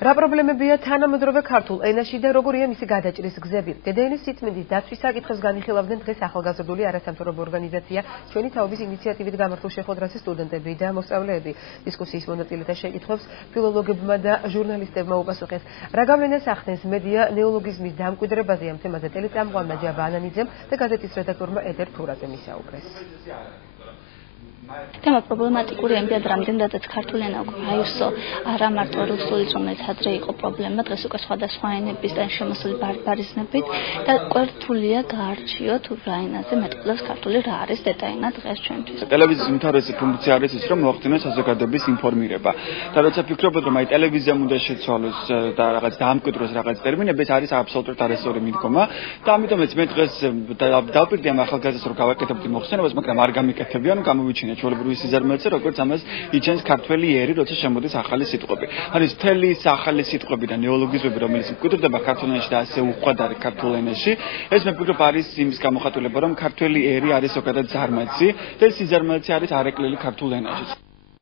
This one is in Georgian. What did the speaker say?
რა პრობლემებია თანამედროვე ქართულ ენაში და როგორია მისი გადაჭრის გზები? დედაენის სიწმინდის დაცვის საკითხებს განიხილავდნენ დღეს ახალგაზრდული არასამთავრობო ორგანიზაცია ჩვენი თაობის ინიციატივით გამართულ შეხვედრაზე სტუდენტები და მოსწავლეები. დისკუსიის მონაწილეთა შეკითხვებს ფილოლოგებმა და ჟურნალისტებმა უპასუხეს. რა გავლენას ახდენს მედია ნეოლოგიზმის დამკვიდრებაზე ამ თემაზე ტელეწამყვანმა ჯაბა ანანიძემ და გაზეთის რედაქტორმა ედერ თურაძემ ისაუბრეს. Tema problematიკური ემბიად რამდენადაც ქართული ენა აიუსო არა მარტო რუსულით, რომელიც ადრე იყო პრობლემა, დღეს უკვე სხვადასხვა ენებისგან შემოსული ბარბარიზმებით და კვერთულია გაარჩიოთ უკრაინაზე მეტყველებს ქართული რა არის დედაენა დღეს ჩვენთვის. ტელევიზიის უმთავრესი ფუნქცია არის ის, რომ მოახდინოს საზოგადოების ინფორმირება. და როცა ფიქრობთ, რომ ტელევიზიამ უნდა შეცვალოს და რაღაც დაამკვიდროს რაღაც ტერმინები, ეს არის აბსოლუტურად არასწორი მიდგომა და ამიტომაც მე დღეს დავპირდი ამ ახალგაზრდას, რომ გავაკეთებდი მოხსენებას, მაგრამ არ გამიკეთებია, ანუ გამოვიჩინე ჩვეულებრივი სიზარმეზე, როგორც ამას იჩენს ქართველი ერი, როცა შემოდის ახალი სიტყვები. არის მთელი ახალი სიტყვები და ნეოლოგიზმები, რომელიც მკვიდრდება ქართულ ენაში და ასე უხვადარი ქართულ ენაში. ეს მე ვფიქრობ არის იმის გამოხატულება, რომ ქართველი ერი არის ზოგადად ზარმაცი და ეს სიზარმაცე არის არეკლილი ქართულ ენაში.